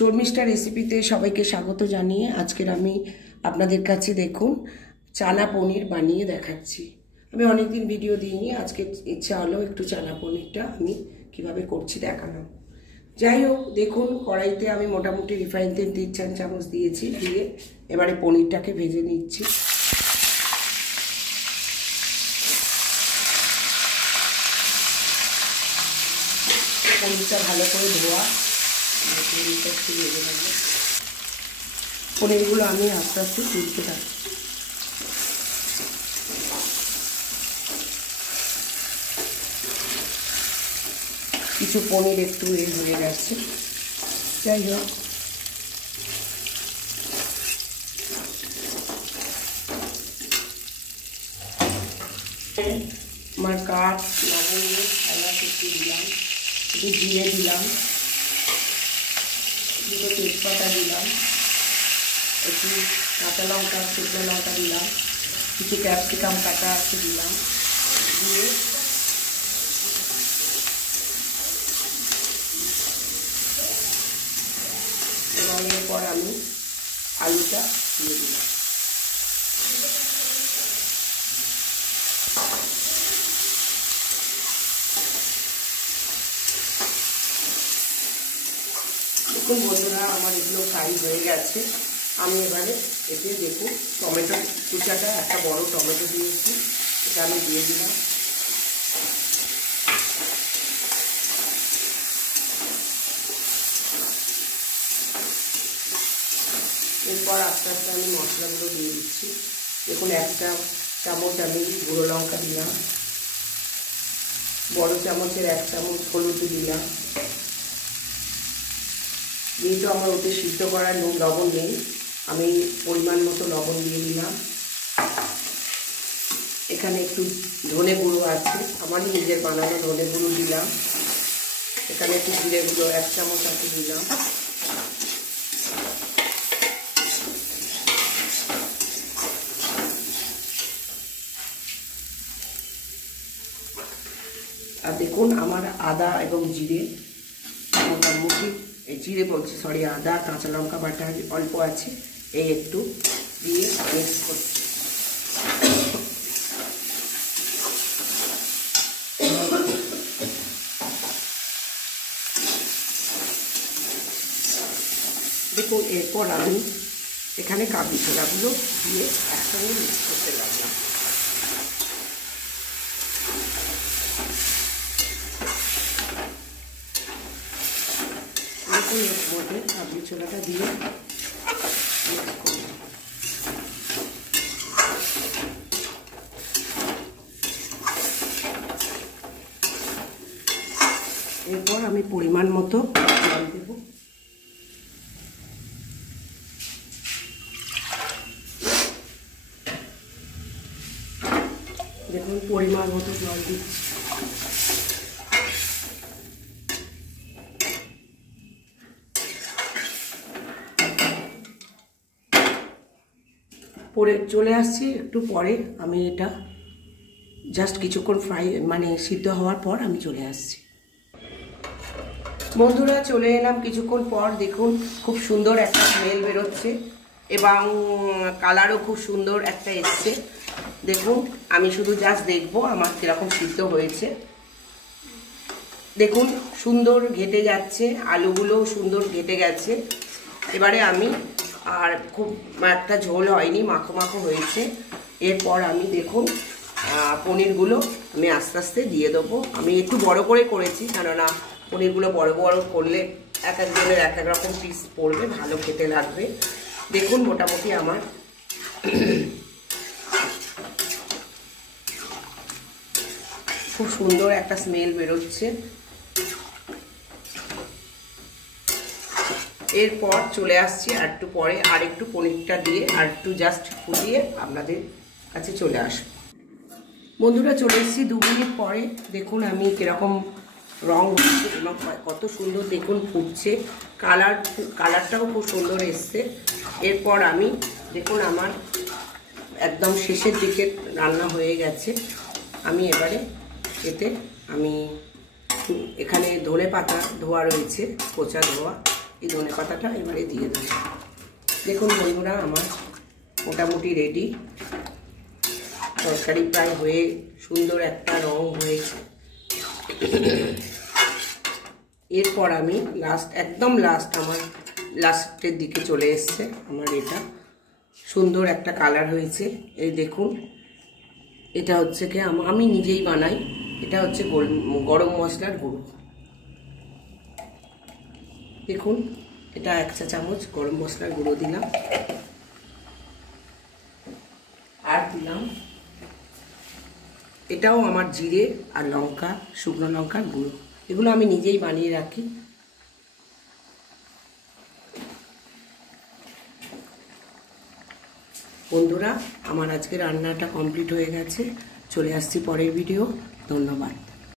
শর্মিষ্ঠা রেসিপিতে সবাইকে স্বাগত জানিয়ে আজকের আমি আপনাদের কাছে দেখুন চানা পনির বানিয়ে দেখাচ্ছি। আমি অনেকদিন ভিডিও দিইনি, আজকে ইচ্ছা হলো একটু চানা পনিরটা আমি কিভাবে করছি দেখানো। যাই হোক, দেখুন কড়াইতে আমি মোটামুটি রিফাইন তেল 3 চামচ দিয়েছি, দিয়ে এবারে পনিরটাকে ভেজে নিচ্ছি। পনিরটা ভালো করে ধোয়া, পনিরটা একটু ভেজে নেব। পনিরগুলো আমি আস্তে আস্তে তুলতে থাকি। কিছু পনির একটু হয়ে গেছে, যাই হোক আমার কাঠ লবঙ্গ এলাচ একটু দিলাম, একটু জিরে দিলাম, দুটো তেজপাতা দিলাম, একটু কাঁচা লঙ্কা শুকনো লঙ্কা দিলাম, কিছু ক্যাপসিকাম কাটা আছে দিলাম, দিয়ে এবং এরপর আমি আলুটা দিয়ে দিলাম। দেখুন বন্ধুরা, আমার এগুলো ফ্রাই হয়ে গেছে। আমি এবারে এতে দেখুন টমেটো কুচাটা, একটা বড় টমেটো দিয়েছি, এটা আমি দিয়ে দিলাম। এরপর আস্তে আস্তে আমি মশলাগুলো দিয়ে দিচ্ছি। দেখুন 1 চামচ আমি গুঁড়ো লঙ্কা দিলাম, বড় চামচের 1 চামচ হলুদ দিলাম। যেহেতু আমার ওতে সিদ্ধ করার লবণ নেই, আমি পরিমাণ মতো লবণ দিয়ে দিলাম। এখানে একটু ধনে গুঁড়ো আছে, আমারই নিজের বানানো ধনে গুঁড়ো দিলাম। এখানে একটু জিরে গুঁড়ো 1 চামচ আছে দিলাম। আর দেখুন আমার আদা এবং জিরে মোটামুটি, জিরে বলছি সরি, আদা কাঁচা লঙ্কা বাটা অল্প আছে, এই একটু দিয়ে মিক্স করছি। দেখুন এরপর আমি এখানে কাবলি ছোলাগুলো দিয়ে একসঙ্গে মিক্স করতে লাগলাম। দেখুন এর মধ্যে কাবলি ছোলাটা দিয়ে মিক্স করব। এরপর আমি পরিমাণ মতো জল দেব। দেখুন পরিমাণ মতো জল দিচ্ছি। পরে চলে আসছি একটু পরে, আমি এটা জাস্ট কিছুক্ষণ সিদ্ধ হওয়ার পর আমি চলে আসছি। বন্ধুরা চলে এলাম কিছুক্ষণ পর। দেখুন খুব সুন্দর একটা স্মেল বেরোচ্ছে এবং কালারও খুব সুন্দর একটা এসছে। দেখুন আমি শুধু জাস্ট দেখবো আমার কীরকম সিদ্ধ হয়েছে। দেখুন সুন্দর ঘেটে যাচ্ছে, আলুগুলোও সুন্দর ঘেটে গেছে। এবারে আমি আর খুব একটা ঝোল হয়নি, মাখো মাখো হয়েছে। এরপর আমি দেখুন পনিরগুলো আমি আস্তে আস্তে দিয়ে দেবো। আমি একটু বড় করে করেছি, কেননা পনিরগুলো বড় বড় করলে এক একজনের এক এক রকম পিস পড়বে, ভালো খেতে লাগবে। দেখুন মোটামুটি আমার খুব সুন্দর একটা স্মেল বেরোচ্ছে। এরপর চলে আসছি আর একটু পরে, আর একটু পনিরটা দিয়ে আর একটু জাস্ট ফুটিয়ে আপনাদের কাছে চলে আসবো। বন্ধুরা চলে এসেছি 2 মিনিট পরে। দেখুন আমি কীরকম রং হচ্ছে এবং কত সুন্দর দেখুন ফুটছে, কালারটাও খুব সুন্দর এসছে। এরপর আমি দেখুন আমার একদম শেষের দিকে রান্না হয়ে গেছে। আমি এবারে এতে আমি এখানে ধনে পাতা ধোয়া রয়েছে, কোচা ধোয়া, এই ধনে পাতাটা এবারে দিয়ে দেবো। দেখুন বন্ধুরা আমার মোটামুটি রেডি, তরকারি প্রায় হয়ে সুন্দর একটা রং হয়েছে। এরপর আমি একদম লাস্ট আমার লাস্টের দিকে চলে এসছে আমার, এটা সুন্দর একটা কালার হয়েছে। এই দেখুন, এটা হচ্ছে কি আমি নিজেই বানাই, এটা হচ্ছে গরম মশলার গুঁড়ো। দেখুন এটা 1 চা চামচ গরম মশলার গুঁড়ো দিলাম, আর দিলাম এটাও আমার জিরে আর লঙ্কা, শুকনো লঙ্কার গুঁড়ো, এগুলো আমি নিজেই বানিয়ে রাখি। বন্ধুরা আমার আজকে রান্নাটা কমপ্লিট হয়ে গেছে, চলে আসছি পরের ভিডিও। ধন্যবাদ।